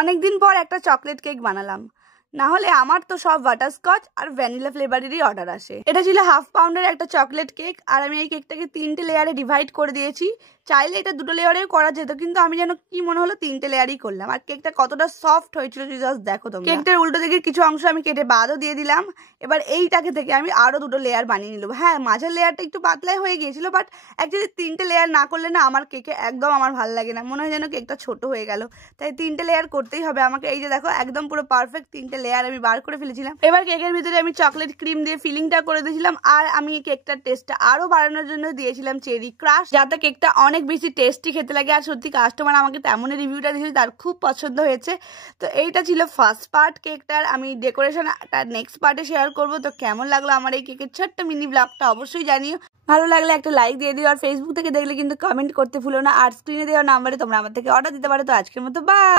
অনেকদিন পর একটা চকলেট কেক বানালাম। না হলে আমার তো সব বাটারস্কচ আর ভ্যানিলা ফ্লেভারেরই অর্ডার আসে। এটা ছিল 1/2 পাউন্ডের একটা চকলেট কেক, আর আমি এই কেকটাকে 3টে লেয়ারে ডিভাইড করে দিয়েছি। চাইলে এটা 2টো লেয়ারেও করা যেত, কিন্তু আমি যেন কি মনে হলো 3টে লেয়ারই করলাম। আর কেকটা কতটা সফট হয়েছিল জাস্ট দেখো তোমরা। কেকটার উল্টো দিকে কিছু অংশ আমি কেটে বাদও দিয়ে দিলাম। এবার এইটাকে থেকে আমি আরো 2টো লেয়ার বানিয়ে নিলাম। হ্যাঁ, মাঝের লেয়ারটা একটু পাতলাই হয়ে গিয়েছিল, বাট অ্যাকচুয়ালি 3টে লেয়ার না করলে না আমার কেকে একদম আমার ভালো লাগে না, মনে হয় যেন কেকটা ছোট হয়ে গেল। তাই 3টে লেয়ার করতেই হবে আমাকে। এই যে দেখো, একদম পুরো পারফেক্ট 3টে লেয়ার আমি বার করে ফেলেছিলাম। এবার কেকের ভিতরে আমি চকলেট ক্রিম দিয়ে ফিলিংটা করে দিয়েছিলাম, আর আমি কেকটার টেস্টটা আরো বাড়ানোর জন্য দিয়েছিলাম চেরি ক্রাশ, যাতে কেকটা অনেক বেশি টেস্টি খেতে লাগে। আর সত্যি কাস্টমার আমাকে তেমনই রিভিউটা দিয়েছিল, তার খুব পছন্দ হয়েছে। তো এইটা ছিল ফার্স্ট পার্ট কেকটার। আমি ডেকোরেশনটা নেক্সট পার্টে শেয়ার করবো। তো কেমন লাগলো আমার এই কেকের ছোট্ট মিনি ব্লগটা অবশ্যই জানিও। ভালো লাগলে একটা লাইক দিয়ে দিও, আর ফেসবুক থেকে দেখলে কিন্তু কমেন্ট করতে ভুলো না। আর স্ক্রিনে দেওয়া নাম্বারে তোমরা আমার থেকে অর্ডার দিতে পারো। তো আজকের মতো বাই।